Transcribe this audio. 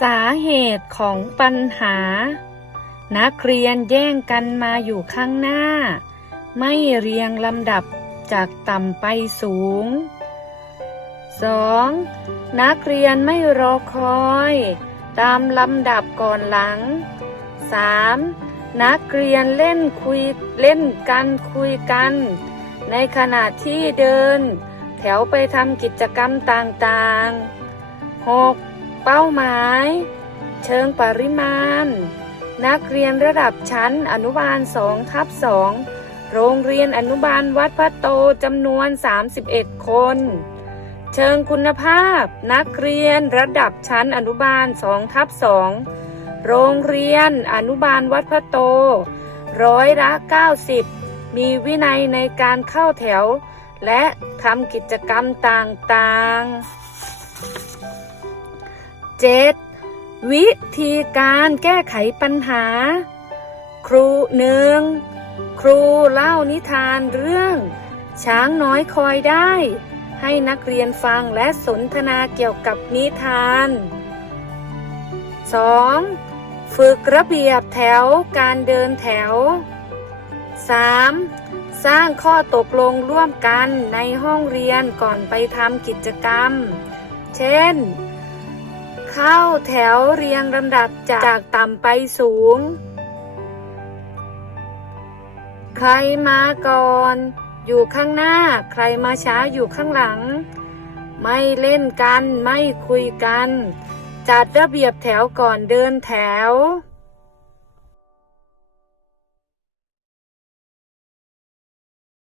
สาเหตุของปัญหา นักเรียนแย่งกันมาอยู่ข้างหน้า ไม่เรียงลำดับจากต่ำไปสูง 2. นักเรียนไม่รอคอย ตามลำดับก่อนหลัง 3. นักเรียนเล่นคุยเล่นกันคุยกัน ในขณะที่เดิน แถวไปทำกิจกรรมต่างๆ 6. เป้าหมาย เชิงปริมาณ นักเรียนระดับชั้นอนุบาล2ทับ2โรงเรียนอนุบาลวัดพระโตจำนวน 31 คน เชิงคุณภาพ นักเรียนระดับชั้นอนุบาล2ทับ2โรงเรียนอนุบาลวัดพระโต ร้อยละ 90 มีวินัยในการเข้าแถว และทำกิจกรรมต่างๆ 7. วิธีการแก้ไขปัญหา ครูหนึ่งครูเล่านิทานเรื่อง ช้างน้อยคอยได้ ให้นักเรียนฟังและสนทนาเกี่ยวกับนิทาน 2. ฝึกระเบียบแถวการเดินแถว 3. สร้างข้อตกลงร่วมกันในห้องเรียนก่อนไปทำกิจกรรม เช่น เข้าแถวเรียงลำดับจากต่ำไปสูง ใครมาก่อน อยู่ข้างหน้า ใครมาช้าอยู่ข้างหลัง ไม่เล่นกันไม่คุยกัน จัดระเบียบแถวก่อนเดินแถว